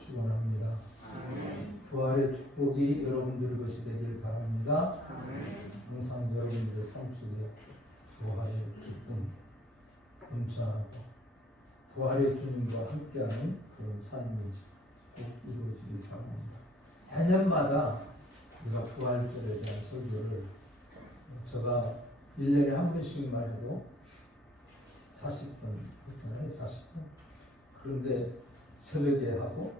축원합니다. 부활의 축복이 여러분들 것이 되길 바랍니다. 항상 여러분들의 삶 속에 부활의 기쁨 넘쳐나고 부활의 주님과 함께하는 그런 삶이 꼭 이루어지길 바랍니다. 해년마다 우리가 부활절에 대한 설교를 제가 1년에 한 번씩만 해도 40분 그렇잖아요. 40분. 그런데 새벽에 하고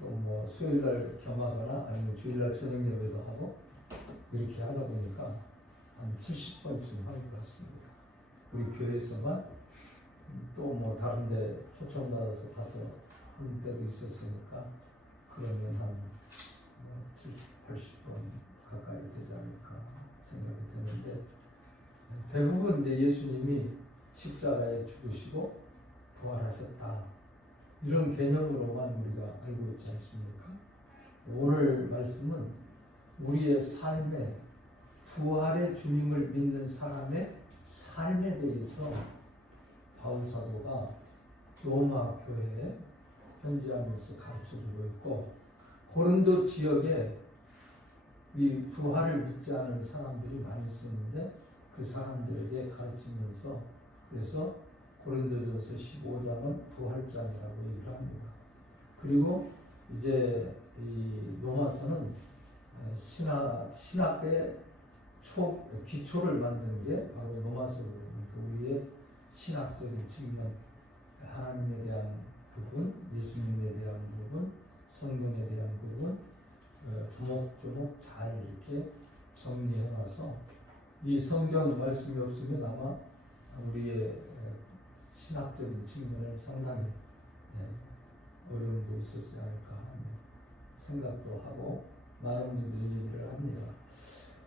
또 뭐 수요일날 겸하거나 아니면 주일날 저녁 예배도 하고 이렇게 하다 보니까 한 70번쯤 한 것 같습니다. 우리 교회에서만 또 뭐 다른데 초청받아서 가서 한 때도 있었으니까 그러면 한 70, 80번 가까이 되지 않을까 생각이 드는데 대부분 이제 예수님이 십자가에 죽으시고 부활하셨다. 이런 개념으로만 우리가 알고 있지 않습니까? 오늘 말씀은 우리의 삶에 부활의 주님을 믿는 사람의 삶에 대해서 바울사도가 로마 교회에 편지하면서 가르쳐주고 있고 고린도 지역에 이 부활을 믿지 않은 사람들이 많이 있었는데 그 사람들에게 가르치면서 그래서 고린도전서 15장은 부활장이라고 얘기를 합니다. 그리고 이제 이 로마서는 신학의 기초를 만든 게 바로 로마서입니다. 우리의 신학적인 측면, 하나님에 대한 부분, 예수님에 대한 부분, 성경에 대한 부분 조목조목 잘 이렇게 정리해놔서 이 성경 말씀이 없으면 아마 우리의 신학적인 측면은 상당히 어려움도 있었지 않을까 하는 생각도 하고 많은 분들이 얘기를 합니다.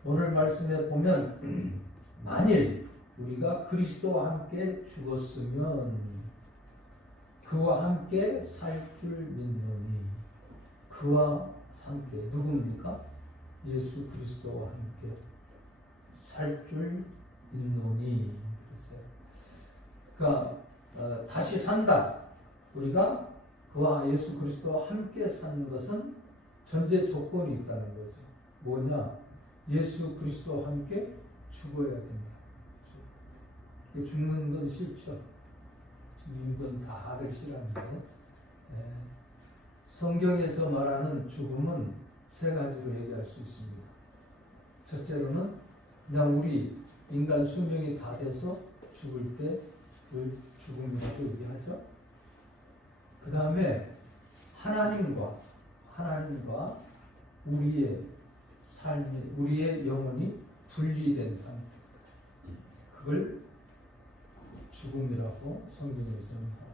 오늘 말씀에 보면 만일 우리가 그리스도와 함께 죽었으면 그와 함께 살 줄 믿노니 그와 함께 누굽니까? 예수 그리스도와 함께 살 줄 믿노니 그러니까 다시 산다. 우리가 그와 예수 그리스도와 함께 사는 것은 전제 조건이 있다는 거죠. 뭐냐? 예수 그리스도와 함께 죽어야 된다. 죽는 건 싫죠. 죽는 건 다 하기 싫은데 성경에서 말하는 죽음은 세 가지로 얘기할 수 있습니다. 첫째로는 그냥 우리 인간 수명이 다 돼서 죽을 때 죽음이라고 얘기하죠. 그 다음에 하나님과 우리의 삶이, 우리의 영혼이 분리된 상태. 그걸 죽음이라고 성경에서는 합니다.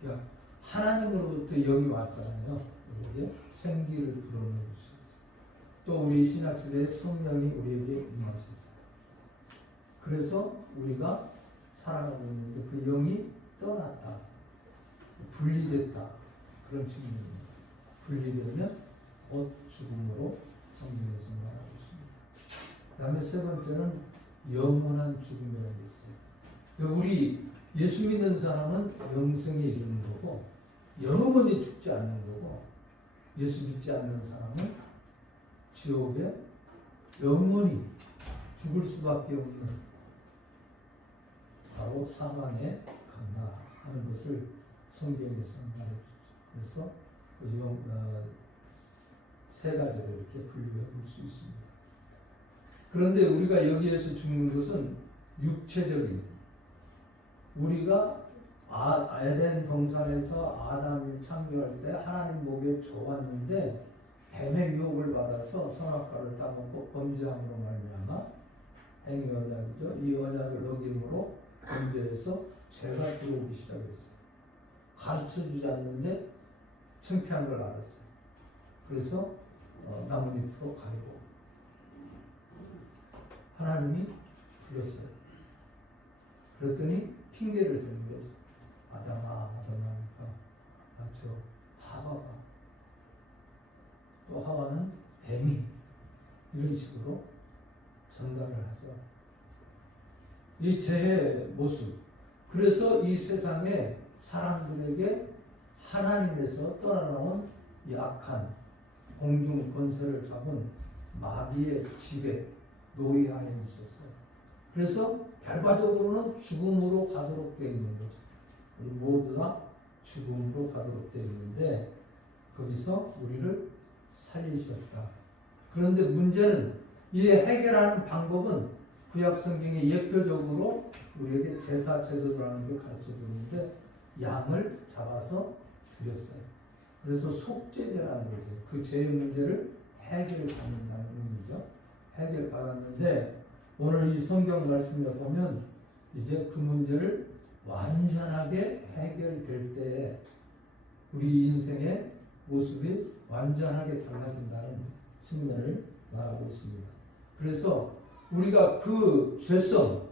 그러니까 하나님으로부터 영이 왔잖아요. 우리에게 생기를 불어넣을 수 있어요. 또 우리 신학시대에 성령이 우리에게 임하셨어요. 그래서 우리가 살아가고 있는데 그 영이 떠났다. 분리됐다. 그런 측면입니다. 분리되면 곧 죽음으로 성경에서 말하고 있습니다. 그 다음에 세 번째는 영원한 죽음이라고 있어요. 우리 예수 믿는 사람은 영생에 이르는 거고 영원히 죽지 않는 거고 예수 믿지 않는 사람은 지옥에 영원히 죽을 수밖에 없는 바로 사망에 간다 하는 것을 성경에서 말해주죠. 그래서 세 가지로 이렇게 분류해 볼 수 있습니다. 그런데 우리가 여기에서 죽는 것은 육체적인 우리가 에덴 동산에서 아담이 창조할 때 하나님 보기에 좋았는데 뱀의 유혹을 받아서 선악과를 따먹고 범죄함으로 말미암아 행위 언약이죠. 이 언약을 어김으로 범죄해서 죄가 들어오기 시작했어요. 가르쳐주지 않는데 창피한 걸 알았어요. 그래서 나뭇잎으로 가리고 하나님이 불렀어요. 그랬더니 핑계를 대는 거죠. 아담아 하니까 저 하와가 또 하와는 뱀이 이런 식으로 전달을 하죠. 이 죄의 모습. 그래서 이 세상에 사람들에게 하나님에서 떠나나온 약한 공중 권세를 잡은 마귀의 지배, 노예하에 있었어요. 그래서 결과적으로는 죽음으로 가도록 되어 있는 거죠. 우리 모두 다 죽음으로 가도록 되어 있는데 거기서 우리를 살리셨다. 그런데 문제는 이 해결하는 방법은 구약 성경에 예표적으로 우리에게 제사 제도라는 걸 가르쳐 주는데 양을 잡아서 드렸어요. 그래서 속죄제라는 거죠. 그 죄의 문제를 해결받는다는 의미죠. 해결받았는데 오늘 이 성경 말씀에 보면 이제 그 문제를 완전하게 해결될 때에 우리 인생의 모습이 완전하게 달라진다는 측면을 말하고 있습니다. 그래서 우리가 그 죄성,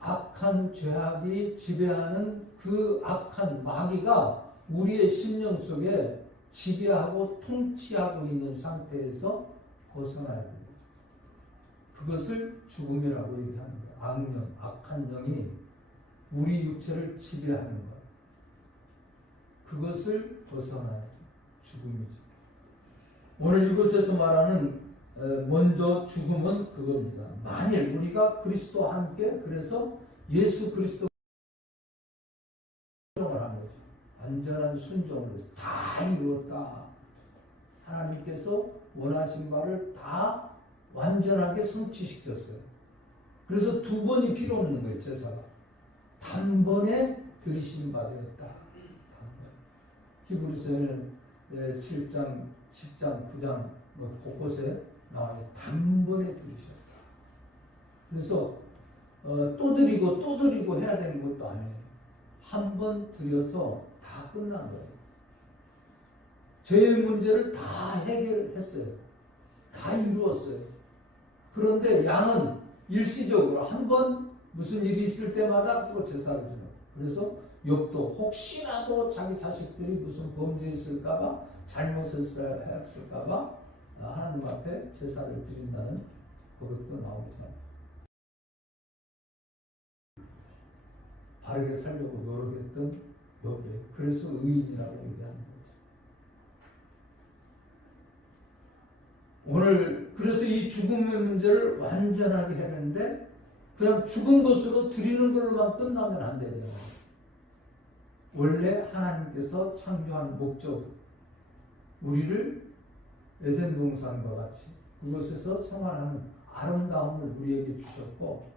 악한 죄악이 지배하는 그 악한 마귀가 우리의 심령 속에 지배하고 통치하고 있는 상태에서 벗어나야 됩니다. 그것을 죽음이라고 얘기하는 거예요. 악령, 악한 영이 우리 육체를 지배하는 거예요. 그것을 벗어나야 죽음이죠. 오늘 이곳에서 말하는 먼저 죽음은 그겁니다. 만일 우리가 그리스도와 함께 그래서 예수 그리스도 순종을 한 거죠. 완전한 순종을 해서 다 이루었다. 하나님께서 원하신 바를 다 완전하게 성취시켰어요. 그래서 두 번이 필요 없는 거예요. 제사가 단번에 들이신 바 되었다. 히브리서에는 7장, 10장, 9장 곳곳에 나와요. 단번에 들으셨다. 그래서 또 드리고 또 드리고 해야 되는 것도 아니에요. 한 번 드려서 다 끝난 거예요. 죄의 문제를 다 해결했어요. 다 이루었어요. 그런데 양은 일시적으로 한 번 무슨 일이 있을 때마다 또 제사를 주는 거예요. 그래서 욥도 혹시라도 자기 자식들이 무슨 범죄했을까봐 잘못했을까봐 하나님 앞에 제사를 드린다는 그것도 나오죠. 바르게 살려고 노력했던 욥이 그래서 의인이라고 얘기하는 거죠. 오늘 그래서 이 죽음의 문제를 완전하게 했는데 그냥 죽은 것으로 드리는 걸로만 끝나면 안 되죠. 원래 하나님께서 창조한 목적, 우리를 에덴 동산과 같이 그곳에서 생활하는 아름다움을 우리에게 주셨고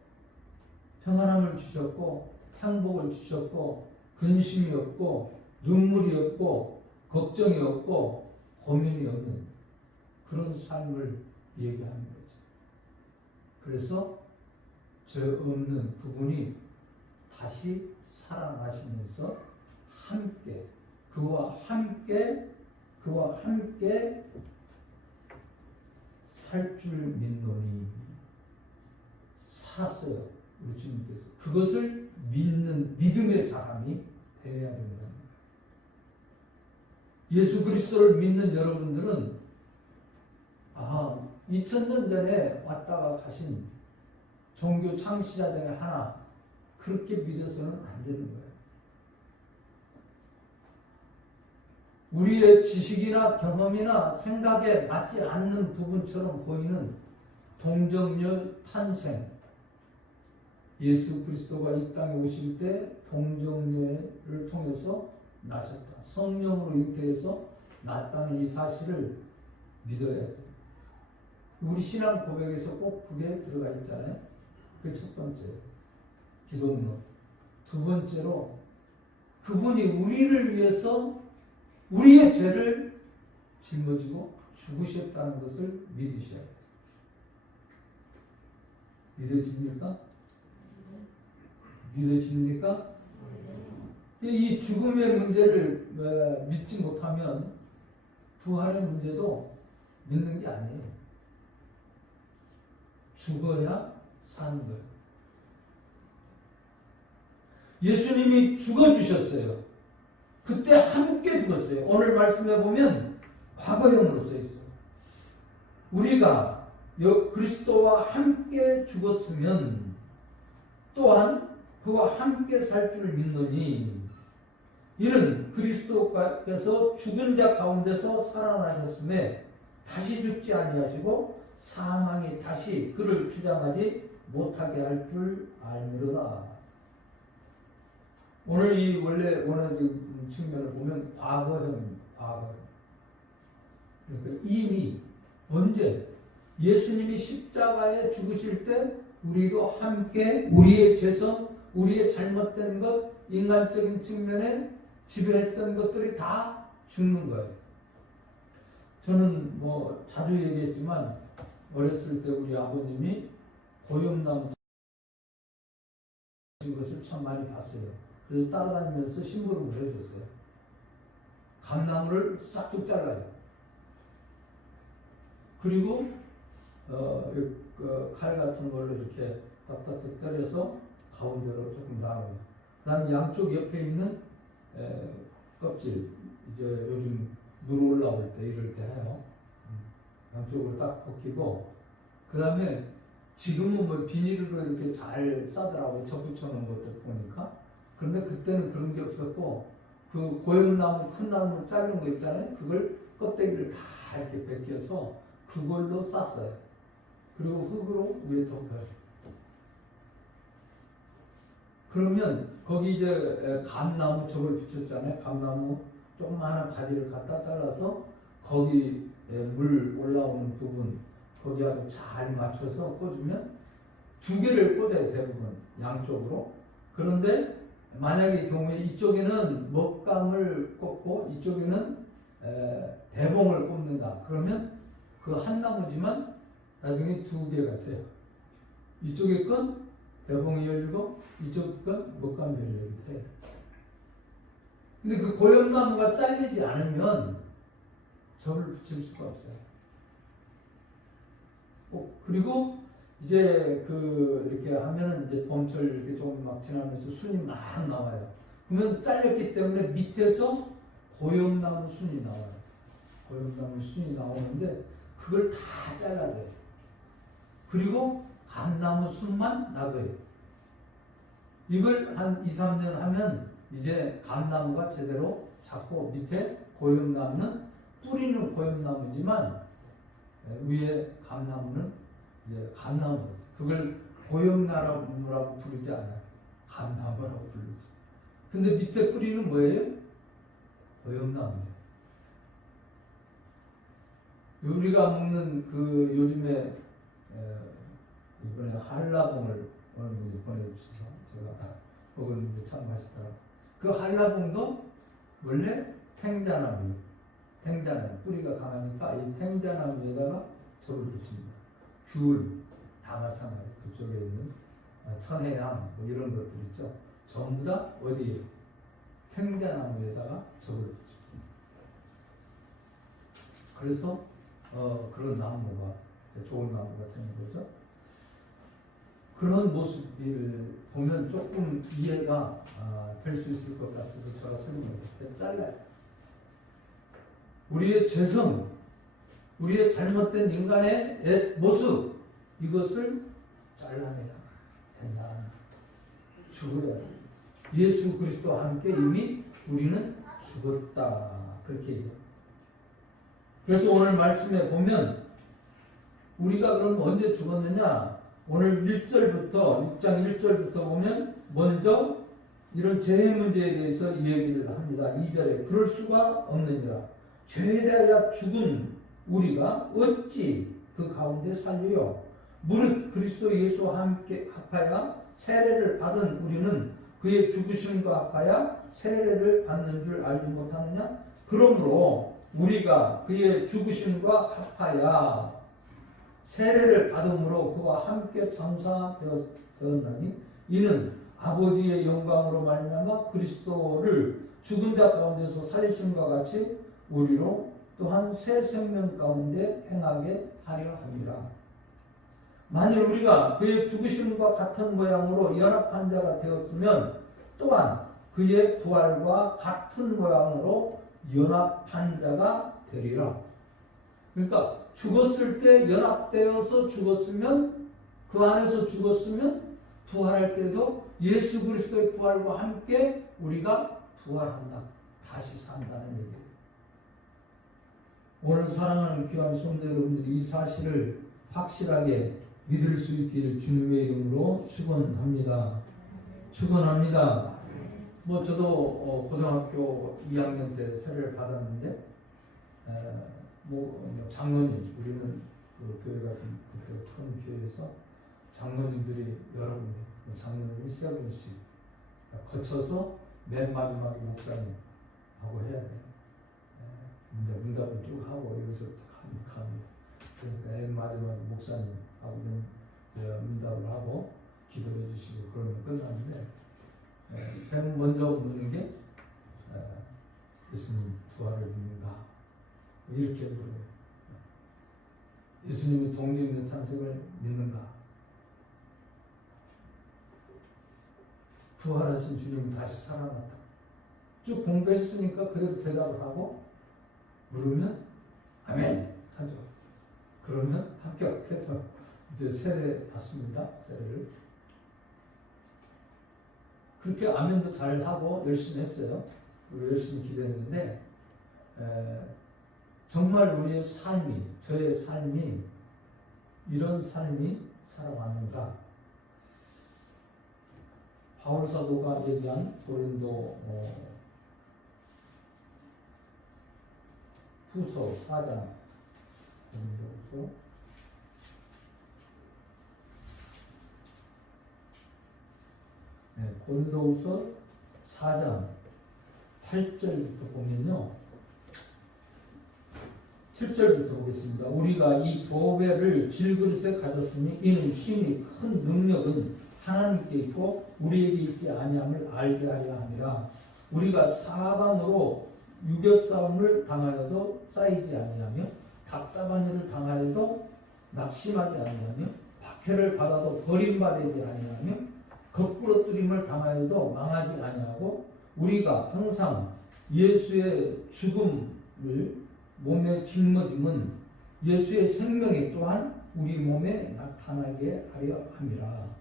평안함을 주셨고 행복을 주셨고 근심이 없고 눈물이 없고 걱정이 없고 고민이 없는 그런 삶을 얘기하는 거죠. 그래서 죄 없는 그분이 다시 살아나시면서 함께 그와 함께 살 줄 믿노니 살았어요. 우리 주님께서 그것을 믿는 믿음의 사람이 되어야 된다. 예수 그리스도를 믿는 여러분들은 2000년 전에 왔다가 가신 종교 창시자 중에 하나 그렇게 믿어서는 안 되는 거예요. 우리의 지식이나 경험이나 생각에 맞지 않는 부분처럼 보이는 동정녀 탄생, 예수 그리스도가 이 땅에 오실 때 동정녀를 통해서 나셨다. 성령으로 잉태해서 났다는 이 사실을 믿어야 돼요. 우리 신앙 고백에서 꼭 그게 들어가 있잖아요. 그게 첫 번째 기독론. 두 번째로 그분이 우리를 위해서 우리의 죄를 짊어지고 죽으셨다는 것을 믿으셔야 돼요. 믿어집니까? 믿어집니까? 이 죽음의 문제를 믿지 못하면 부활의 문제도 믿는 게 아니에요. 죽어야 사는 거예요. 예수님이 죽어주셨어요. 그때 함께 죽었어요. 오늘 말씀해 보면 과거형으로 써 있어요. 우리가 그리스도와 함께 죽었으면 또한 그와 함께 살 줄 믿노니 이는 그리스도께서 죽은 자 가운데서 살아나셨음에 다시 죽지 아니하시고 사망이 다시 그를 주장하지 못하게 할 줄 알미로다. 오늘 이 원래 측면을 보면 과거형입니다. 과거. 그러니까 이미 언제 예수님이 십자가에 죽으실 때 우리도 함께 우리의 죄성, 우리의 잘못된 것, 인간적인 측면에 지배했던 것들이 다 죽는 거예요. 저는 뭐 자주 얘기했지만 어렸을 때 우리 아버님이 고염나무 것을 참 많이 봤어요. 그래서 따라다니면서 심부름을 해줬어요. 감나무를 싹둑 잘라요. 그리고 칼 같은 걸로 이렇게 딱딱딱 때려서 가운데로 조금 나눠요. 그 다음에 양쪽 옆에 있는 껍질, 이제 요즘 물 올라올 때 이럴 때 해요. 양쪽으로 딱 벗기고, 그 다음에 지금은 뭐 비닐로 이렇게 잘 싸더라고요. 접붙여 놓은 것들 보니까. 그런데 그때는 그런 게 없었고, 그 고형나무, 큰 나무 작은 거 있잖아요. 그걸 껍데기를 다 이렇게 벗겨서 그걸로 쌌어요. 그리고 흙으로 위에 덮어요. 그러면 거기 이제 감나무 접을 붙였잖아요. 감나무 조그마한 가지를 갖다 잘라서 거기 물 올라오는 부분 거기하고 잘 맞춰서 꽂으면 2개를 꽂아요. 대부분 양쪽으로. 그런데 만약에 경우에 이쪽에는 먹감을 꽂고 이쪽에는 대봉을 꽂는다. 그러면 그 한 나무지만 나중에 2개가 돼요. 이쪽에 건 대봉이 열리고 이쪽 건 먹감이 열리게 돼요. 근데 그 고염나무가 잘리지 않으면 접을 붙일 수가 없어요. 그리고 이제 이렇게 하면은 이제 봄철 이렇게 조금 막 지나면서 순이 막 나와요. 그러면 잘렸기 때문에 밑에서 고염나무 순이 나와요. 고염나무 순이 나오는데 그걸 다 잘라내요. 그리고 감나무 순만 놔둬요. 이걸 한 2, 3년 하면 이제 감나무가 제대로 자고 밑에 고염나무는 뿌리는 고염나무지만 위에 감나무는 이제 감나무죠. 그걸 고염나무라고 부르지 않아요. 감나무라고 부르지. 근데 밑에 뿌리는 뭐예요? 고염나무예요. 우리가 먹는 요즘에 이번에 한라봉을 어느 분이 보내주셔서 제가 먹었는데 참 맛있더라고요. 그 한라봉도 원래 탱자나무, 뿌리가 강하니까 이 탱자나무에다가 접을 붙입니다. 귤 다 마찬가지. 그쪽에 있는 천혜향 뭐 이런 것들 있죠. 전부 다 어디에? 탱자나무에다가 접을 붙입니다. 그래서 그런 나무가 좋은 나무가 되는 거죠. 그런 모습을 보면 조금 이해가 될 수 있을 것 같아서 제가 설명을 잘라요. 우리의 죄성, 우리의 잘못된 인간의 옛 모습, 이것을 잘라내야 된다. 죽어야 된다. 예수 그리스도와 함께 이미 우리는 죽었다. 그렇게 얘기합니다. 그래서 오늘 말씀에 보면 우리가 그럼 언제 죽었느냐? 오늘 6장 1절부터 보면 먼저 이런 죄의 문제에 대해서 이야기를 합니다. 2절에 그럴 수가 없느니라. 죄에 대하여 죽은 우리가 어찌 그 가운데 살려요? 무릇 그리스도 예수와 함께 합하여 세례를 받은 우리는 그의 죽으심과 합하여 세례를 받는 줄 알지 못하느냐? 그러므로 우리가 그의 죽으심과 합하여 세례를 받음으로 그와 함께 천사되었나니 이는 아버지의 영광으로 말미암아 그리스도를 죽은 자 가운데서 살리심과 같이 우리로 또한 새 생명 가운데 행하게 하려 합니다. 만일 우리가 그의 죽으심과 같은 모양으로 연합한 자가 되었으면 또한 그의 부활과 같은 모양으로 연합한 자가 되리라. 그러니까 죽었을 때 연합되어서 죽었으면, 그 안에서 죽었으면 부활할 때도 예수 그리스도의 부활과 함께 우리가 부활한다. 다시 산다는 얘기예요. 오늘 사랑하는 귀한 성도 여러분들이 이 사실을 확실하게 믿을 수 있기를 주님의 이름으로 축원합니다. 축원합니다. 저도 고등학교 2학년 때 세례를 받았는데 장로님, 우리는 그 교회가 그때 큰 교회에서 장로님들이 여러 분, 장로님이 3분씩 거쳐서 맨 마지막에 목사님하고 해야 돼요. 문답을 쭉 하고 여기서부터 갑니다. 그러니까 맨 마지막에 목사님하고 문답을 하고 기도해 주시고 그러면 끝나는데 먼저 묻는 게 예수님 부활을 믿는가? 이렇게 물어요. 예수님이 동정의 탄생을 믿는가? 부활하신 주님이 다시 살아났다. 쭉 공부했으니까 그대로 대답을 하고 물으면 아멘 하죠. 그러면 합격해서 이제 세례 받습니다. 세례를. 그렇게 아멘도 잘 하고 열심히 했어요. 그리고 열심히 기도했는데 정말 우리의 삶이, 저의 삶이 이런 삶이 살아왔는가? 바울 사도가 얘기한 고린도 후서 4장 고린도후서 4장 8절부터 보면요. 7절부터 보겠습니다. 우리가 이 보배를 질그릇에 가졌으니 이는 심히 큰 능력은 하나님께 있고 우리에게 있지 아니함을 알게 하려 함이라. 우리가 사방으로 유교싸움을 당하여도 쌓이지 아니하며 답답한 일을 당하여도 낙심하지 아니하며 박해를 받아도 버림받지 아니하며 거꾸로뜨림을 당하여도 망하지 아니하고 우리가 항상 예수의 죽음을 몸에 짊어짐은 예수의 생명이 또한 우리 몸에 나타나게 하려 함이라.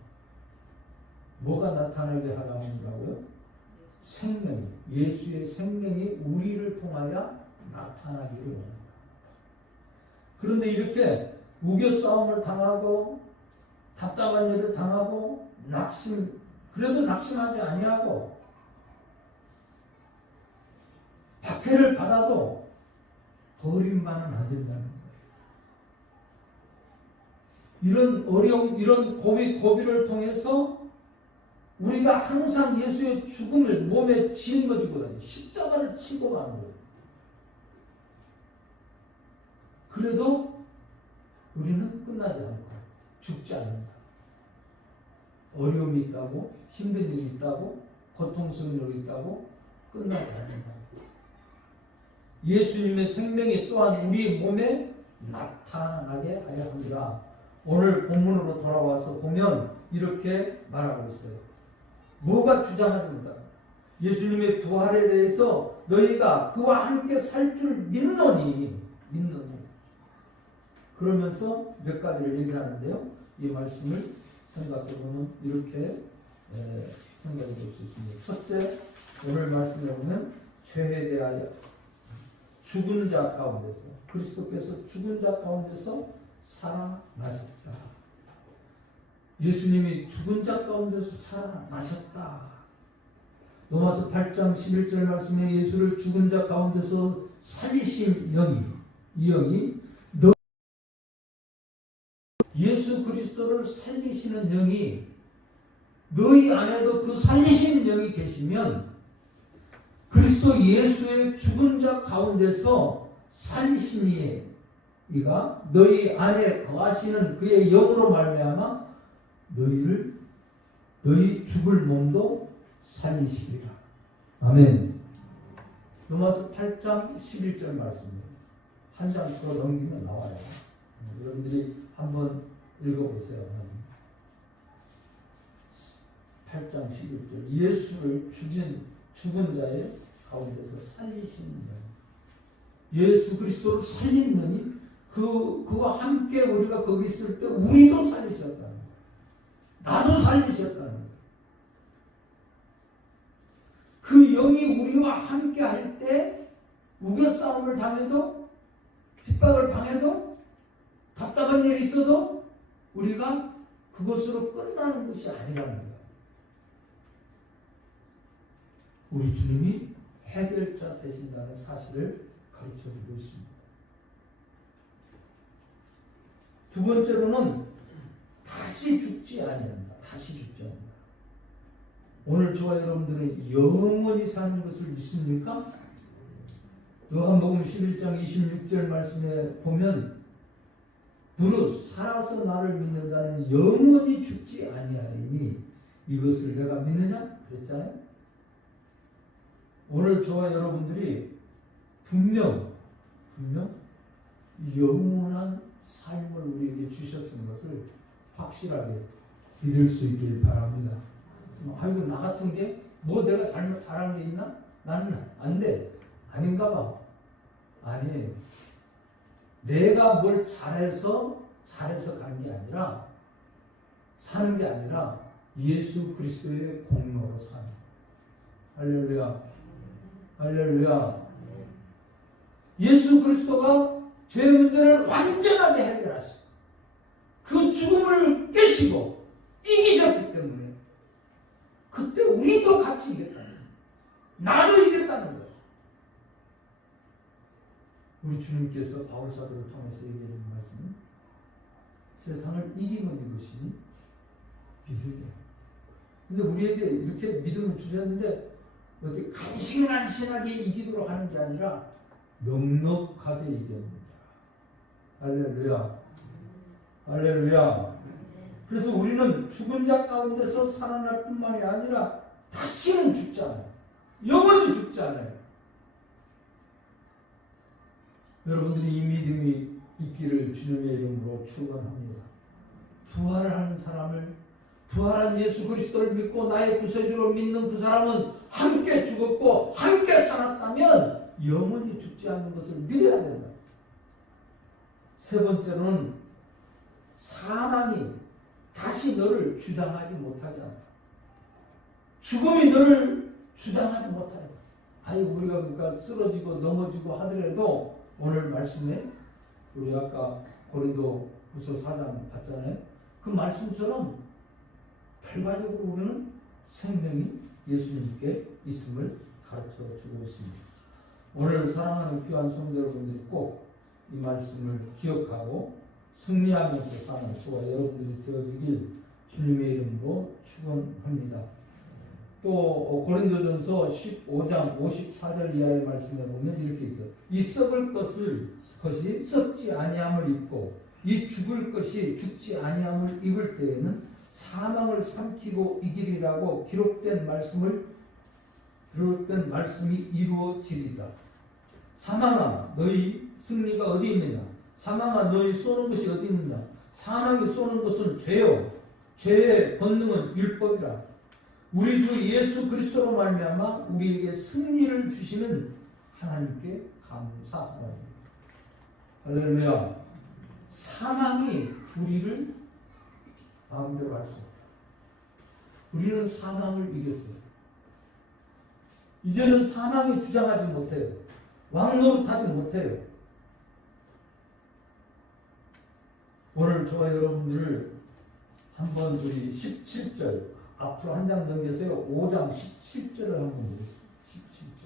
뭐가 나타나게 하려 함이라고요? 생명, 예수의 생명이 우리를 통하여 나타나기를 원합니다. 그런데 이렇게 우겨싸움을 당하고 답답한 일을 당하고 그래도 낙심하지 아니하고 박해를 받아도 버림만은 안 된다는 거예요. 이런 어려움, 이런 고비를 통해서 우리가 항상 예수의 죽음을 몸에 짊어지고 다니고 십자가를 치고 가는 거예요. 그래도 우리는 끝나지 않고 죽지 않는다. 어려움이 있다고, 힘든 일이 있다고, 고통스러운 일이 있다고 끝나지 않는다. 예수님의 생명이 또한 우리 몸에 나타나게 하려 합니다. 오늘 본문으로 돌아와서 보면 이렇게 말하고 있어요. 뭐가 주장하지 못한다. 예수님의 부활에 대해서 너희가 그와 함께 살 줄 믿노니. 그러면서 몇 가지를 얘기하는데요. 이 말씀을 생각해보면 이렇게 생각해 볼 수 있습니다. 첫째, 오늘 말씀에 보면 죄에 대하여 죽은 자 가운데서 그리스도께서 죽은 자 가운데서 살아나셨다. 예수님이 죽은 자 가운데서 살아나셨다. 로마서 8장 11절 말씀에 예수를 죽은 자 가운데서 살리신 영이, 이 영이 예수 그리스도를 살리시는 영이 너희 안에도 그 살리시는 영이 계시면 그리스도 예수의 죽은 자 가운데서 살리신 이가 너희 안에 거하시는 그의 영으로 말미암아 너희 죽을 몸도 살리시리라. 아멘. 로마서 8장 11절 말씀입니다. 한 장 더 넘기면 나와요. 여러분들이 한번 읽어보세요. 8장 11절 예수를 죽은 자의 가운데서 살리시는 영, 예수 그리스도를 살리는 영이 그와 함께 우리가 거기 있을 때 우리도 살리셨다는 거예요. 나도 살리셨다는 거예요. 그 영이 우리와 함께 할 때 우겨싸움을 당해도 핍박을 당해도 답답한 일이 있어도 우리가 그것으로 끝나는 것이 아니라는 거예요. 우리 주님이 해결자 되신다는 사실을 가르쳐주고 있습니다. 두 번째로는 다시 죽지 아니한다. 다시 죽지 않는다. 오늘 저와 여러분들은 영원히 사는 것을 믿습니까? 요한복음 11장 26절 말씀에 보면 무릇 살아서 나를 믿는다는 영원히 죽지 아니하리니 이것을 내가 믿느냐? 그랬잖아요. 오늘 저와 여러분들이 분명 영원한 삶을 우리에게 주셨은 것을 확실하게 믿을 수 있길 바랍니다. 아이고 나 같은 게 뭐 내가 잘한 게 있나? 나는 안 돼. 아닌가 봐. 아니, 내가 뭘 잘해서 가는 게 아니라 사는 게 아니라 예수 그리스도의 공로로 사는. 할렐루야. 할렐루야. 예수 그리스도가 죄 문제를 완전하게 해결하시고 그 죽음을 깨시고 이기셨기 때문에 그때 우리도 같이 이겼다는 거예요. 나도 이겼다는 거예요. 우리 주님께서 바울 사도를 통해서 얘기하는 말씀은 세상을 이기는 이것이니 믿으라. 근데 우리에게 이렇게 믿음을 주셨는데 어떻게 간신간신하게 이기도록 하는 게 아니라 넉넉하게 이깁니다. 할렐루야. 할렐루야. 그래서 우리는 죽은 자 가운데서 살아날 뿐만이 아니라 다시는 죽지 않아요. 영원히 죽지 않아요. 여러분들이 이 믿음이 있기를 주님의 이름으로 축원합니다. 부활하는 사람을, 부활한 예수 그리스도를 믿고 나의 구세주로 믿는 그 사람은 함께 죽었고 함께 살았다면 영원히 죽지 않는 것을 믿어야 된다. 세 번째로는 사망이 다시 너를 주장하지 못하게 한다. 죽음이 너를 주장하지 못하게 한다. 아니 우리가 그러니까 쓰러지고 넘어지고 하더라도 오늘 말씀에 우리 아까 고린도후서 4장 봤잖아요. 그 말씀처럼 결과적으로 우리는 생명이 예수님께 있음을 가르쳐 주고 있습니다. 오늘 사랑하는 귀한 성도 여러분들이 꼭 이 말씀을 기억하고 승리하면서 사는 저와 여러분들이 되어지길 주님의 이름으로 축원합니다. 또 고린도전서 15장 54절 이하의 말씀에 보면 이렇게 있죠. 이 썩을 것이 썩지 아니함을 입고 이 죽을 것이 죽지 아니함을 입을 때에는 사망을 삼키고 이기리라고 기록된 말씀이 이루어지리다. 사망아 너희 승리가 어디 있느냐? 사망아 너희 쏘는 것이 어디 있느냐? 사망이 쏘는 것은 죄요. 죄의 본능은 율법이라. 우리 주 예수 그리스도로 말미암아 우리에게 승리를 주시는 하나님께 감사하라. 할렐루야. 사망이 우리를 마음대로 할 수 없다. 우리는 사망을 이겼어요. 이제는 사망이 주장하지 못해요. 왕노릇하지 못해요. 오늘 저와 여러분들을 한번 우리 17절 앞으로 한 장 넘겨서요. 5장 17절을 한번 보겠습니다. 17절.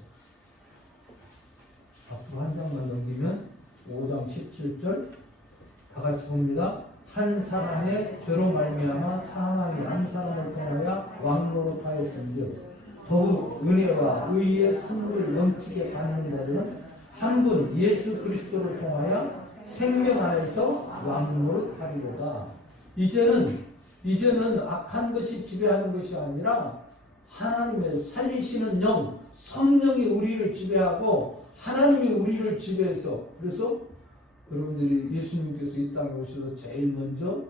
앞으로 한 장만 넘기면 5장 17절 다 같이 봅니다. 한 사람의 죄로 말미암아 사망이 한 사람을 통하여 왕노릇하였은즉 더욱 은혜와 의의 선물을 넘치게 받는 자들은 한 분 예수 그리스도를 통하여 생명 안에서 왕노릇하리로다. 이제는 악한 것이 지배하는 것이 아니라 하나님의 살리시는 영, 성령이 우리를 지배하고 하나님이 우리를 지배해서, 그래서 여러분들이 예수님께서 이 땅에 오셔서 제일 먼저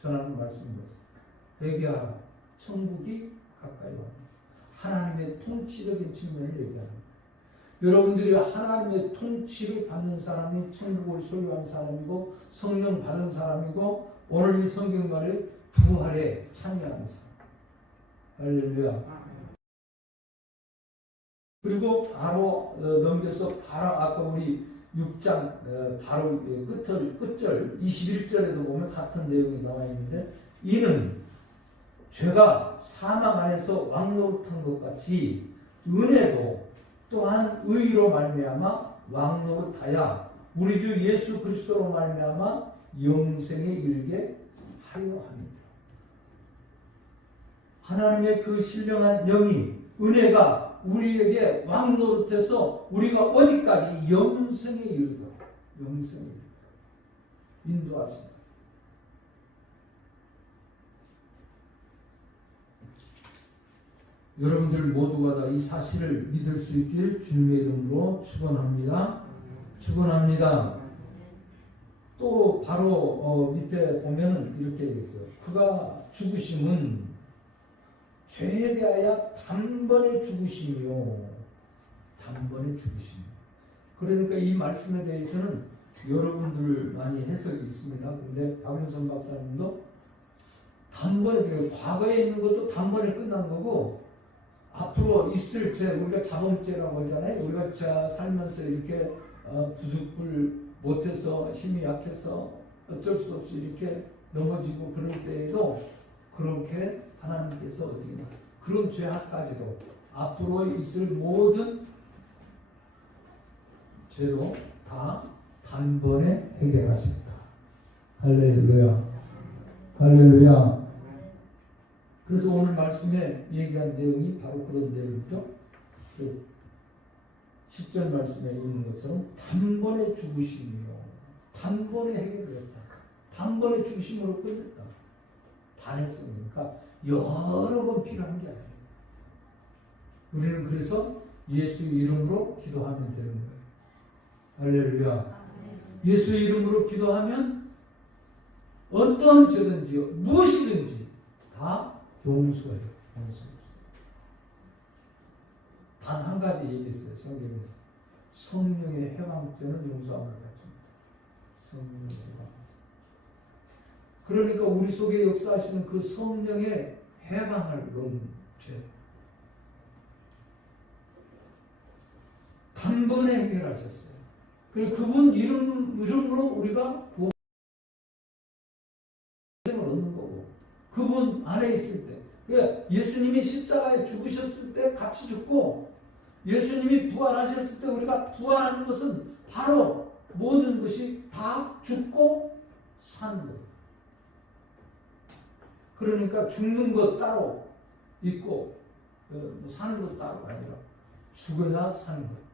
전하는 말씀입니다. 회개하라. 천국이 가까이 왔다. 하나님의 통치적인 측면을 얘기합니다. 여러분들이 하나님의 통치를 받는 사람이 천국을 소유한 사람이고 성령 받은 사람이고 오늘 이 성경 말에 부활에 참여하는 사람. 할렐루야. 그리고 바로 넘겨서 바로 아까 우리 6장 바로 끝절 21절에도 보면 같은 내용이 나와 있는데, 이는 죄가 사망 안에서 왕노릇한 것 같이 은혜도 또한 의로 말미암아 왕노릇하여 우리 주 예수 그리스도로 말미암아 영생에 이르게 하려 합니다. 하나님의 그 신령한 영이, 은혜가 우리에게 왕노릇해서 우리가 어디까지? 영생에 이르도록, 영생에 이르도록 인도하십니다. 여러분들 모두가 다 이 사실을 믿을 수 있길 주님의 이름으로 축원합니다. 축원합니다. 또 바로 밑에 보면 이렇게 되어 있어요. 그가 죽으심은 죄에 대하여 단번에 죽으심이요. 단번에 죽으심. 그러니까 이 말씀에 대해서는 여러분들 많이 해석이 있습니다. 근데 박윤선 박사님도 단번에, 과거에 있는 것도 단번에 끝난 거고, 앞으로 있을 죄, 우리가 자범죄라고 하잖아요. 우리가 살면서 이렇게 부득불 못해서 힘이 약해서 어쩔 수 없이 이렇게 넘어지고 그럴 때에도 그렇게 하나님께서 어떻게 그런 죄악까지도 앞으로 있을 모든 죄도 다 단번에 해결하신다. 할렐루야. 할렐루야. 그래서 오늘 말씀에 얘기한 내용이 바로 그런 내용이죠. 10절 말씀에 있는 것처럼 단번에 죽으심이요. 단번에 해결됐다. 단번에 죽으심으로 끝냈다. 단했으니까 여러 번 필요한 게 아니에요. 우리는 그래서 예수 이름으로 기도하면 되는 거예요. 할렐루야. 예수 이름으로 기도하면 어떤 죄든지 무엇이든지 다 용서해요. 단 한 가지 얘기했어요. 성경에서. 성령의 해방죄는 용서함을 받습니다. 성령의 해방. 그러니까 우리 속에 역사하시는 그 성령의 해방을 놓은 죄. 단번에 해결하셨어요. 그리고 그분 이름으로 우리가 구원을 얻는 거고, 그분 안에 있을 때, 그러니까 예수님이 십자가에 죽으셨을 때 같이 죽고, 예수님이 부활하셨을 때 우리가 부활하는 것은 바로 모든 것이 다 죽고 사는 거예요. 그러니까 죽는 것 따로 있고 사는 것 따로가 아니라 죽어야 사는 거예요.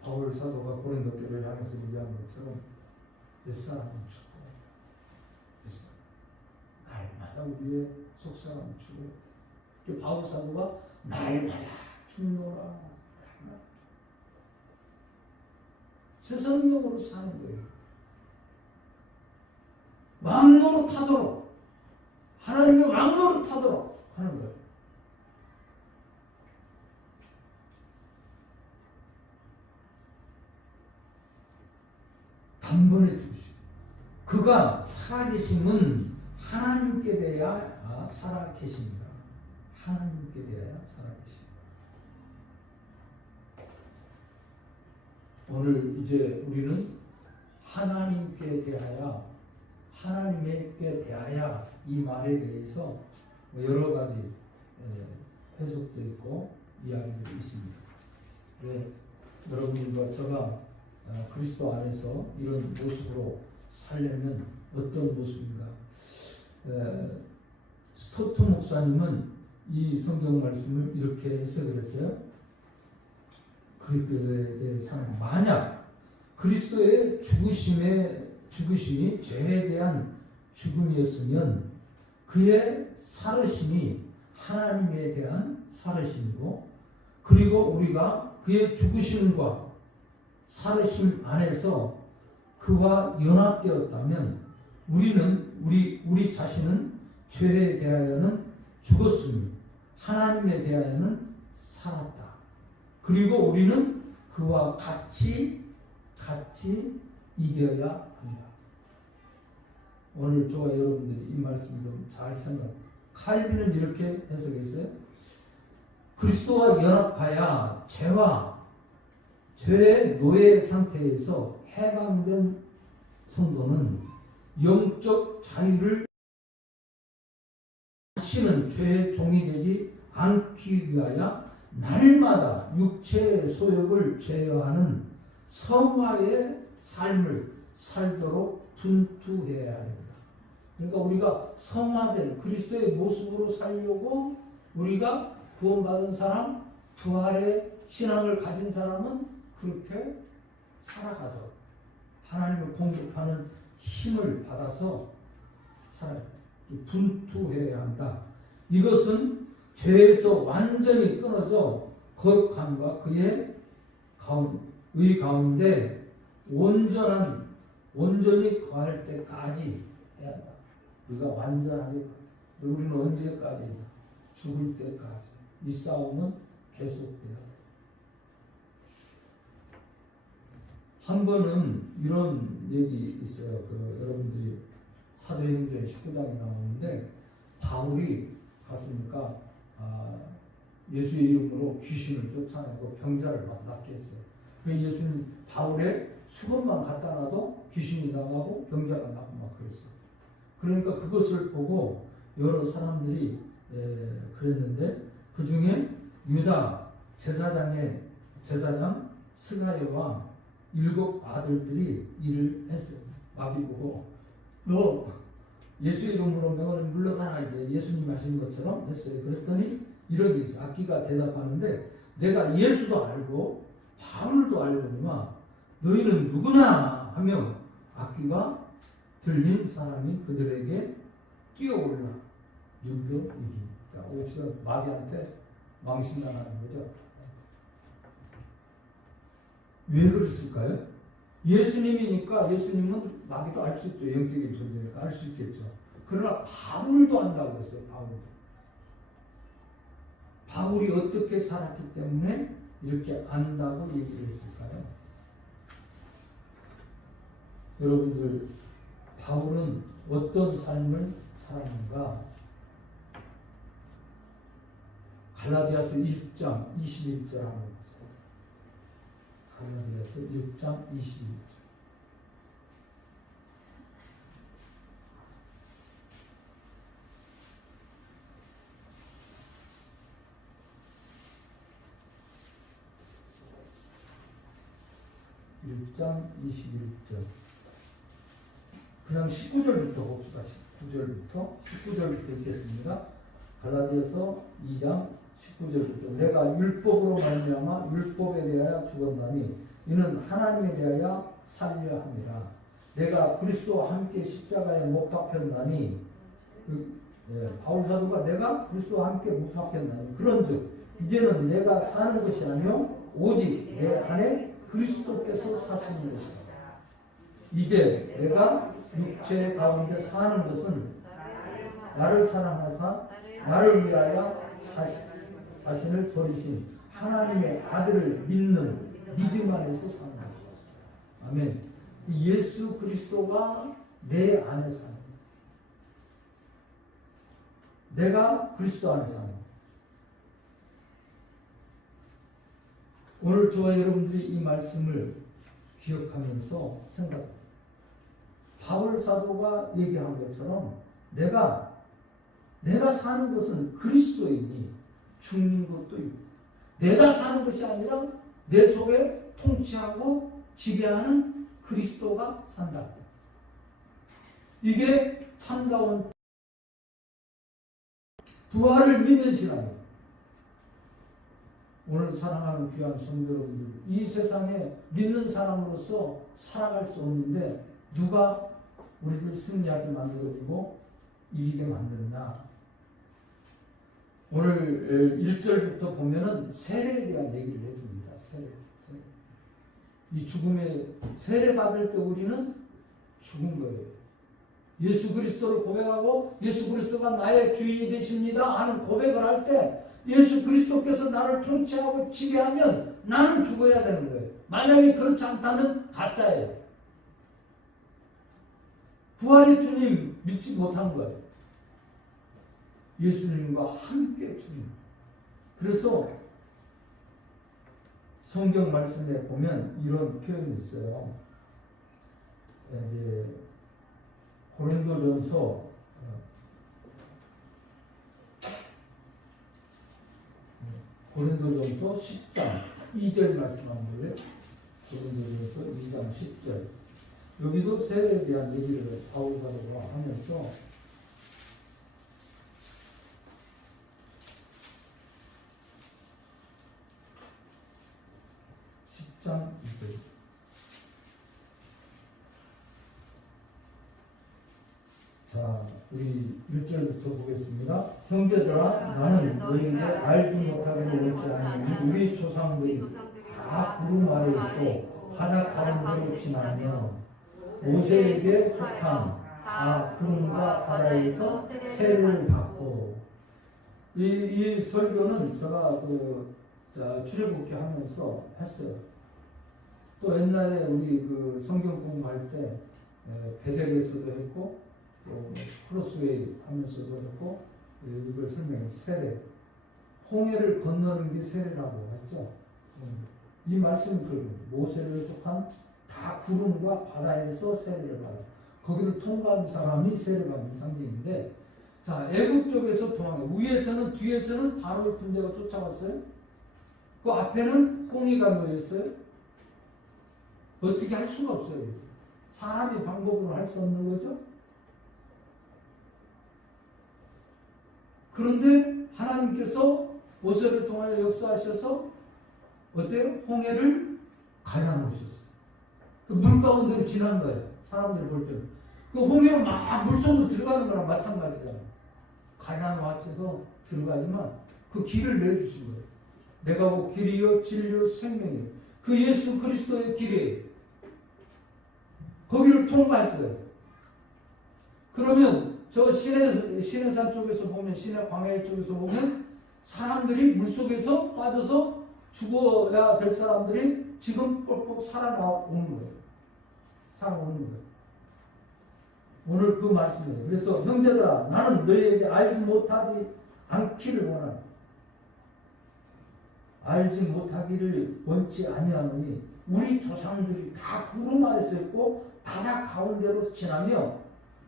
바울 사도가 고린도 교회를 향해서 얘기한 것처럼 옛사람은 죽고 날마다 우리의 속사람은 죽고, 바울 사도가 날마다 죽노라, 새 생명으로 사는 거예요. 왕노릇하도록, 하나님의 왕노릇하도록 하는 거예요. 단번에 죽으시고, 그가 살아계심은 하나님께 대하여 살아계십니다. 하나님께 대하여 살아계십니다. 오늘 이제 우리는 하나님께 대하여, 하나님께 대하여 이 말에 대해서 여러 가지 해석도 있고 이야기도 있습니다. 네, 여러분과 제가 그리스도 안에서 이런 모습으로 살려면 어떤 모습인가? 스토트 목사님은 이 성경 말씀을 이렇게 해석을 했어요. 그리스도에 대해서 만약 그리스도의 죽으심이 죄에 대한 죽음이었으면 그의 살으심이 하나님에 대한 살으심이고, 그리고 우리가 그의 죽으심과 살으심 안에서 그와 연합되었다면 우리는 우리 자신은 죄에 대하여는 죽었으니 하나님에 대하여는 살았다. 그리고 우리는 그와 같이 이겨야 합니다. 오늘 저와 여러분들이 이 말씀 좀 잘 칼빈은 이렇게 해석했어요. 그리스도와 연합하여 죄의 노예 상태에서 해방된 성도는 영적 자유를 다시는 죄의 종이 되지 않기 위하여 날마다 육체의 소욕을 제어하는 성화의 삶을 살도록 분투해야 합니다. 그러니까 우리가 성화된 그리스도의 모습으로 살려고 우리가 구원받은 사람, 부활의 신앙을 가진 사람은 그렇게 살아가도록 하나님을 공격하는 힘을 받아서 분투해야 한다. 이것은 죄에서 완전히 끊어져 거룩함과 그의 가운데 온전히 거할 때까지 해야 한다. 우리가 완전하게, 우리는 언제까지? 죽을 때까지. 이 싸움은 계속돼야 돼. 한 번은 이런 얘기 있어요. 여러분들이 사도행전 19장에 나오는데 바울이 갔으니까 예수의 이름으로 귀신을 쫓아내고 병자를 막 낫게 했어요. 예수님 바울의 수건만 갖다 놔도 귀신이 나가고 병자가 낫고 막 그랬어요. 그러니까 그것을 보고 여러 사람들이 그랬는데 그 중에 유다 제사장 스가랴와 7 아들들이 일을 했어요. 마귀 보고 너 예수 이름으로 명을 물러가라 이제 예수님 하신 것처럼 했어요. 그랬더니 이런 게 있어. 악기가 대답하는데 내가 예수도 알고 바울도 알거니와 너희는 누구나 하며 악기가 들린 사람이 그들에게 뛰어올라 눌러 이기니까 옥시가 마귀한테 망신당하는 거죠. 왜 그랬을까요? 예수님이니까 예수님은 마귀도 알 수 있죠. 영적인 존재니까 알 수 있겠죠. 그러나 바울도 안다고 했어요. 바울이 어떻게 살았기 때문에 이렇게 안다고 얘기를 했을까요? 여러분들 바울은 어떤 삶을 살았는가? 갈라디아서 1장 21절 한번 보세요. 갈라디아서 1장 21절. (1장 21절) 그냥 19절부터 봅시다. 19절부터 읽겠습니다. 갈라디아서 2장 19절부터 내가 율법으로 말미암아 율법에 대하여 죽었나니 이는 하나님에 대하여 살려 함이라. 내가 그리스도와 함께 십자가에 못 박혔나니 바울 사도가 내가 그리스도와 함께 못 박혔나니 그런즉 이제는 내가 사는 것이 아니요 오직 내 안에 그리스도께서 사시는 것이다. 이제 내가 육체 가운데 사는 것은 나를 사랑하사 나를 위하여 자신을 버리신 하나님의 아들을 믿는 믿음 안에서 사는 것이다. 아멘. 예수 그리스도가 내 안에 사는 거예요. 내가 그리스도 안에 사는 거예요. 오늘 저와 여러분들이 이 말씀을 기억하면서 생각합니다. 바울 사도가 얘기한 것처럼 내가 사는 것은 그리스도이니 죽는 것도 있고 내가 사는 것이 아니라 내 속에 통치하고 지배하는 그리스도가 산다. 이게 참다운 부활을 믿는 신앙입니다. 오늘 사랑하는 귀한 성도 여러분들, 이 세상에 믿는 사람으로서 살아갈 수 없는데 누가 우리를 승리하게 만들어주고 이기게 만드느냐. 오늘 1절부터 보면은 세례에 대한 얘기를 해줍니다. 세례. 이 죽음에 세례 받을 때 우리는 죽은 거예요. 예수 그리스도를 고백하고 예수 그리스도가 나의 주인이 되십니다 하는 고백을 할 때 예수 그리스도께서 나를 통치하고 지배하면 나는 죽어야 되는 거예요. 만약에 그렇지 않다면 가짜예요. 부활의 주님 믿지 못한 거예요. 예수님과 함께 죽는. 그래서 성경 말씀에 보면 이런 표현이 있어요. 이제 고린도전서 10장 2절 말씀하는 거예요. 고린도전서 2장 10절. 여기도 세례에 대한 얘기를 바울 사도가 하면서 10장 2절. 자, 우리 1절부터 보겠습니다. 형제들아, 나는 너희에게 알지 못하기를 원치 아니하니 우리 조상들이 다 구름 아래 있고 바다 가운데로 지나며 모세에게 속한 다 구름과 바다에서 세를 받고. 이 설교는 제가 출애굽기 하면서 했어요. 또 옛날에 우리 성경 공부할 때 베델에서도 했고 또 크로스웨이 하면서도 했고 이걸 설명해. 세례, 홍해를 건너는 게 세례라고 했죠. 이 말씀을 모세를 속한 다 구름과 바다에서 세례를 받아. 거기를 통과한 사람이 세례 받는 상징인데, 자, 애굽 쪽에서 통하는 위에서는 뒤에서는 바로의 군대가 쫓아왔어요. 그 앞에는 홍해가 놓였어요. 어떻게 할 수가 없어요. 사람이 방법으로 할 수 없는 거죠. 그런데 하나님께서 모세를 통하여 역사하셔서 어때요? 홍해를 가려놓으셨어요. 그 물 가운데로 지난 거예요. 사람들이 볼 때는. 그 홍해로 막 물속으로 들어가는 거랑 마찬가지잖아요. 가려놓아서 들어가지만 그 길을 내주신 거예요. 내가 그 길이요 진리요 생명이요. 그 예수 그리스도의 길이에요. 거기를 통과했어요. 그러면 저 시내산 쪽에서 보면, 시내 광야 쪽에서 보면 사람들이 물속에서 빠져서 죽어야 될 사람들이 지금 뻑뻑 살아나오는 거예요. 살아오는 거예요. 오늘 그 말씀이에요. 그래서 형제들아, 나는 너희에게 알지 못하지 않기를 원한다. 알지 못하기를 원치 아니하노니 우리 조상들이 다 구름 아래서 있고 바다 가운데로 지나며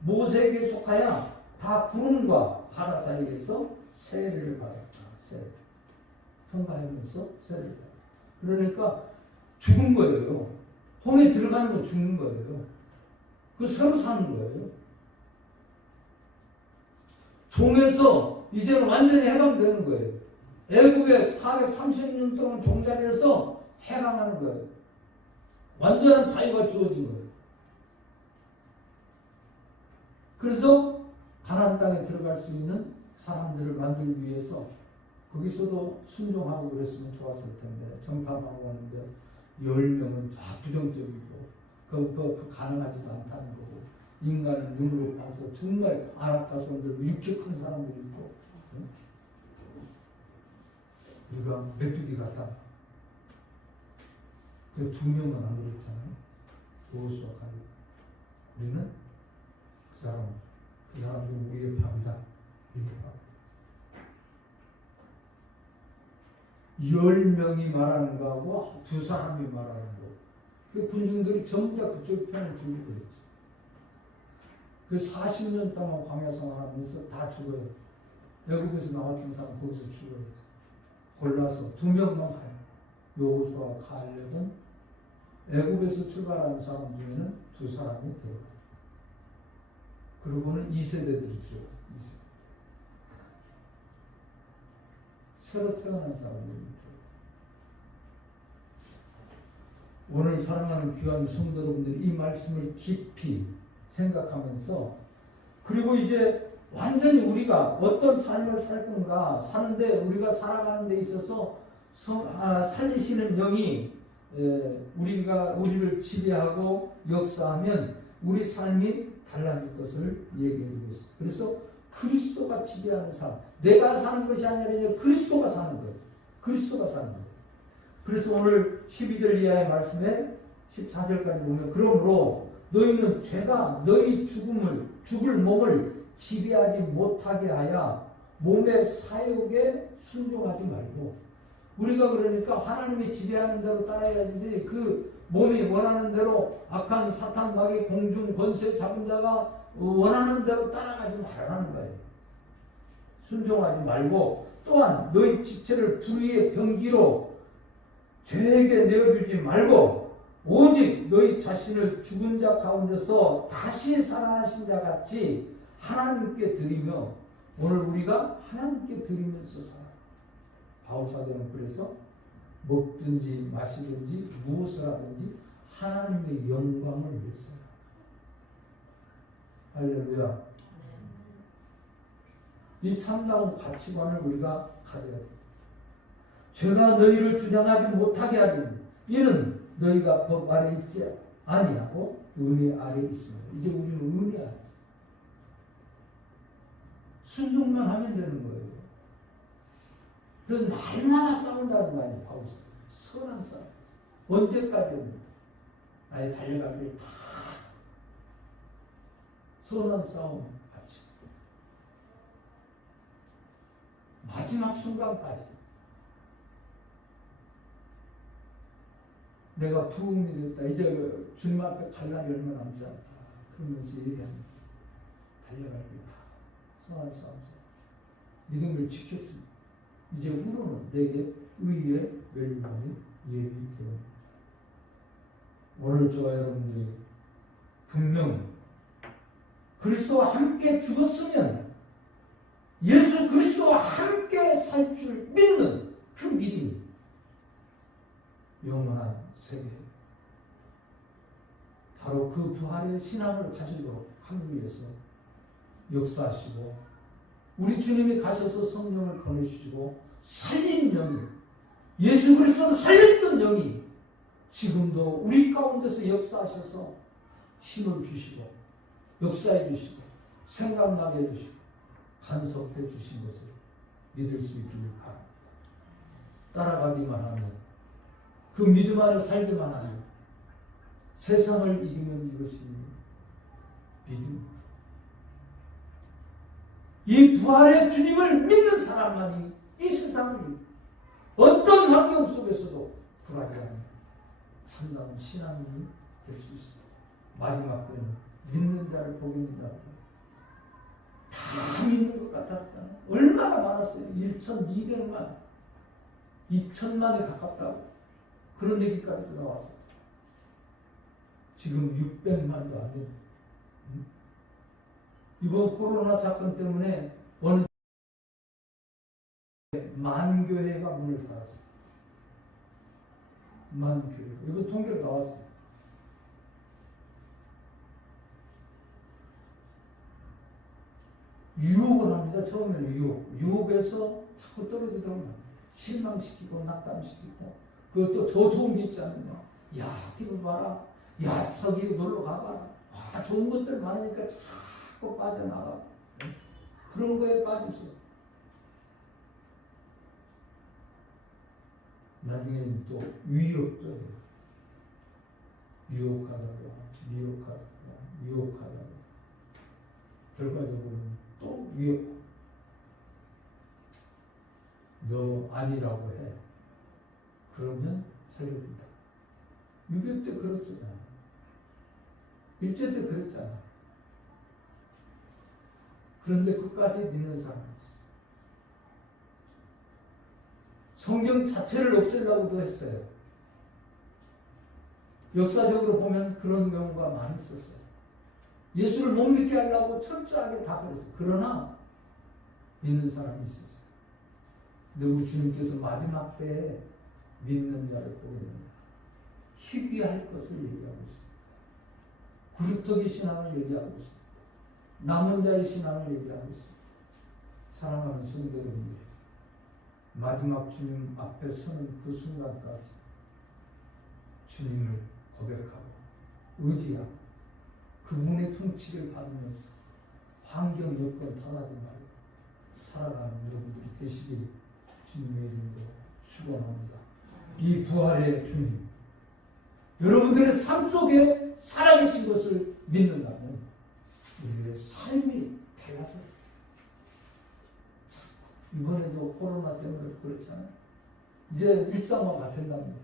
모세에게 속하여 다 구름과 바다 사이에서 세례를 받았다. 세례. 통과하면서 세례를 받았다. 그러니까 죽은 거예요. 홍에 들어가는 거 죽는 거예요. 그 새로 사는 거예요. 종에서 이제는 완전히 해방되는 거예요. 애굽에 430년 동안 종자리에서 해방하는 거예요. 완전한 자유가 주어진 거예요. 그래서 가나안 땅에 들어갈 수 있는 사람들을 만들기 위해서 거기서도 순종하고 그랬으면 좋았을 텐데 정탐하고 하는데 10명은 다 부정적이고 그 가능하지도 않다는 거고, 인간을 눈으로 봐서 정말 아랍 자손들 이렇게 큰 사람들이 있고, 우리가 메뚜기 같다. 그 2명은 안 그렇잖아요. 여호수아 칼렙. 우리는 그 사람도 우리의 밥이다. 우리의 밥. 10명이 말하는 거하고 2사람이 말하는 거. 그 군중들이 전부 다 그쪽 편을 들고 그랬지. 그 40년 동안 광야 생활하면서 다 죽어요. 애굽에서 나왔던 사람 거기서 죽어요. 골라서 2명만 가요. 여호수아 칼렙은 애굽에서 출발한 사람 중에는 2사람이 들어가요. 그러고는 2세대들이 들어가요. 2세대. 새로 태어난 사람들입니다. 오늘 사랑하는 귀한 성도 여러분들이 이 말씀을 깊이 생각하면서, 그리고 이제 완전히 우리가 어떤 삶을 살 건가 사는데, 우리가 살아가는 데 있어서 살리시는 영이 우리를 지배하고 역사하면 우리 삶이 달라질 것을 얘기해주고 있어요. 그래서 그리스도가 지배하는 삶, 내가 사는 것이 아니라 이제 그리스도가 사는 거예요. 그리스도가 사는 거예요. 그래서 오늘 12절 이하의 말씀에 14절까지 보면, 그러므로 너희는 죄가 너희 죽을 몸을 지배하지 못하게 하여 몸의 사욕에 순종하지 말고, 우리가 그러니까 하나님이 지배하는 대로 따라야지, 그 몸이 원하는 대로 악한 사탄 마귀 공중 권세 잡은 자가 원하는 대로 따라가지 말라는 거예요. 순종하지 말고, 또한 너희 지체를 불의의 병기로 죄에게 내어주지 말고, 오직 너희 자신을 죽은 자 가운데서 다시 살아나신 자 같이 하나님께 드리며, 오늘 우리가 하나님께 드리면서 살아. 바울사도는 그래서 먹든지 마시든지 무엇을 하든지 하나님의 영광을 위해서. 할렐루야. 이 참다운 가치관을 우리가 가져야 돼. 죄가 너희를 주장하지 못하게 하리니 이는 너희가 법 아래 있지 아니하고 은혜 아래 있습니다. 이제 우리는 은혜 아래 있습니다. 순종만 하면 되는 거예요. 그래서 날마다 싸운다는 거 아니에요. 바울사 선한 싸움. 언제까지입니까? 나의 달려갈 길 다 선한 싸움 같이. 마지막 순간까지 내가 부흥이 됐다. 이제 주님 앞에 갈 날이 얼마 남지 않다. 그러면서 얘기합니다. 달려갈 길 다 선한 싸움. 믿음을 지켰습니다. 이제 후로는 내게 의의 멸망이 예비되었다. 오늘 저와 여러분들이 분명 그리스도와 함께 죽었으면 예수 그리스도와 함께 살 줄 믿는 그 믿음이 영원한 세계, 바로 그 부활의 신앙을 가지도록 하기 위해서 역사하시고, 우리 주님이 가셔서 성령을 보내주시고 살린 영이, 예수 그리스도를 살렸던 영이 지금도 우리 가운데서 역사하셔서 힘을 주시고 역사해 주시고 생각나게 해주시고 간섭해 주신 것을 믿을 수 있기를 바랍니다. 따라가기만 하면, 그 믿음 안에 살기만 하면 세상을 이기면 이것이 믿음입니다. 이 부활의 주님을 믿는 사람만이 이 세상을 어떤 환경 속에서도 굴하지 않는 참다운 신앙인이 될 수 있습니다. 마지막 때는 믿는 자를 복이 있다고. 다 믿는 것 같았잖아요. 얼마나 많았어요. 1,200만, 2,000만에 가깝다고 그런 얘기까지 나왔어요. 지금 600만도 안 됩니다. 이번 코로나 사건 때문에 어느 만교회가 문을 닫았어요. 만교회. 이거 통계로 나왔어요. 유혹을 합니다. 처음에는 유혹에서 자꾸 떨어지더라고요. 실망시키고 낙담시키고, 그것도 저 좋은 게 있지 않느냐. 야, 이거 봐라. 야, 서기 놀러 가봐라. 아, 좋은 것들 많으니까 자꾸 빠져나가. 그런 거에 빠졌어요. 나중에는 또 위협도 해요. 유혹하다가 결과적으로는 또 위협. 너 아니라고 해. 그러면 살려준다. 6.25 때 그랬잖아. 일제 때 그랬잖아. 그런데 끝까지 믿는 사람이 있어. 성경 자체를 없애려고도 했어요. 역사적으로 보면 그런 경우가 많이 있었어요. 예수를 못 믿게 하려고 철저하게 다 그랬어요. 그러나 믿는 사람이 있었어요. 근데 우리 주님께서 마지막 때에 믿는 자를 보이는 희귀할 것을 얘기하고 있습니다. 구루터기 신앙을 얘기하고 있습니다. 남은 자의 신앙을 얘기하고 있습니다. 사랑하는 성도 여러분들, 마지막 주님 앞에 서는 그 순간까지 주님을 고백하고 의지하고 그분의 통치를 받으면서 환경 여건 탓하지 말고 살아가는 여러분들이 되시길 주님의 이름으로 축원합니다. 이 부활의 주님, 여러분들의 삶 속에 살아계신 것을 믿는다면 우리의 삶이 달라져요. 이번에도 코로나 때문에 그렇잖아요. 이제 일상과 같은답니다.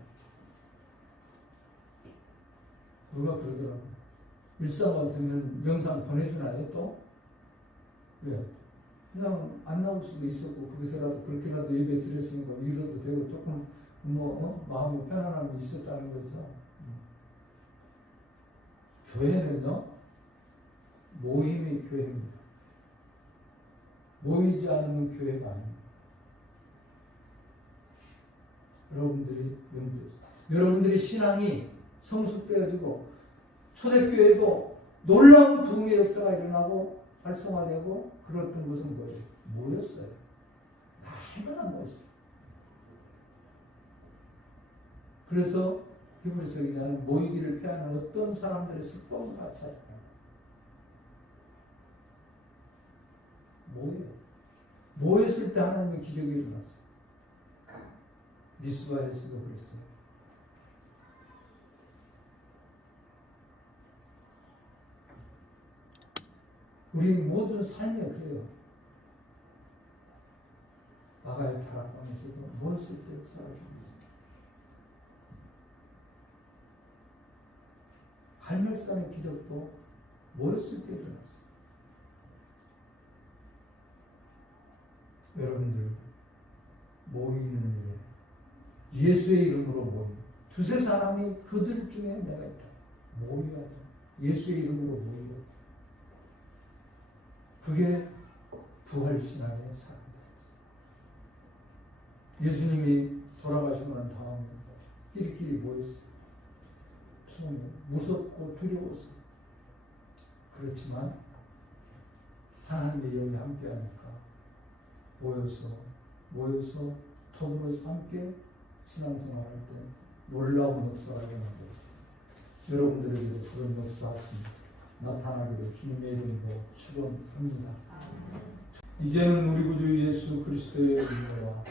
누가 그러더라고요. 일상과 되면 영상 보내주나요 또? 왜? 그냥 안 나올 수도 있었고 거기서라도 그렇게라도 예배 드렸으니까 위로도 되고 조금 마음의 편안함이 있었다는 거죠. 교회는요 모임이 교회입니다. 모이지 않으면 교회가 아닙니다. 여러분들이 염두에 여러분들의 신앙이 성숙되어지고 초대교회도 놀라운 부흥의 역사가 일어나고 활성화되고 그랬던 것은 뭐예요? 모였어요. 얼마나 모였어요. 그래서 히브리서 기자는 모이기를 피하는 어떤 사람들의 습관과 같이 하잖아요. 모였을 때 하나님의 기적이 일어났어요. 미스바에서도 그랬어요. 우리 모든 삶에 그래요. 마가의 타락방에서도 모였을 때 역사가 일어났어요. 갈멜산의 기적도 모였을 때 일어났어요. 여러분들 모이는 일에 예수의 이름으로 모이는 두세 사람이 그들 중에 내가 있다. 모여야 돼. 예수의 이름으로 모여야 돼. 그게 부활신앙의 사람들이었어요. 예수님이 돌아가시고 난 다음에 끼리끼리 모였어요. 처음에 무섭고 두려웠어요. 그렇지만 하나님의 영이 함께하니까 모여서 더불어서 함께 신앙생활할 때 놀라운 역사가 일어난 거죠. 여러분들에게도 그런 역사하심 나타나기를 주님의 이름으로 축원합니다. 이제는 우리 구주 예수 그리스도의 은혜와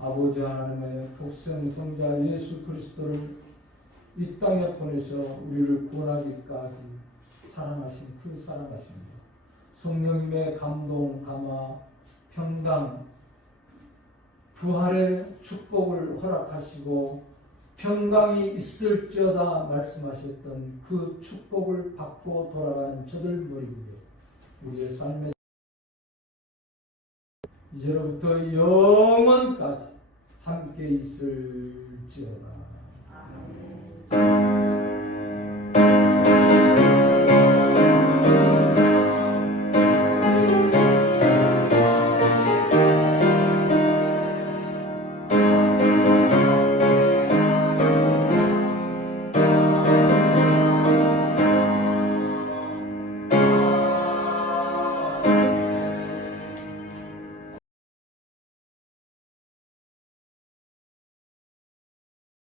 아버지 하나님의 독생 성자 예수 그리스도를 이 땅에 보내셔 우리를 구원하기까지 사랑하신 그 사랑하십니다. 성령님의 감동, 감화, 평강, 부활의 축복을 허락하시고 평강이 있을지어다 말씀하셨던 그 축복을 받고 돌아가는 저들 모이기에 우리의 삶에 이제로부터 영원까지 함께 있을지어다.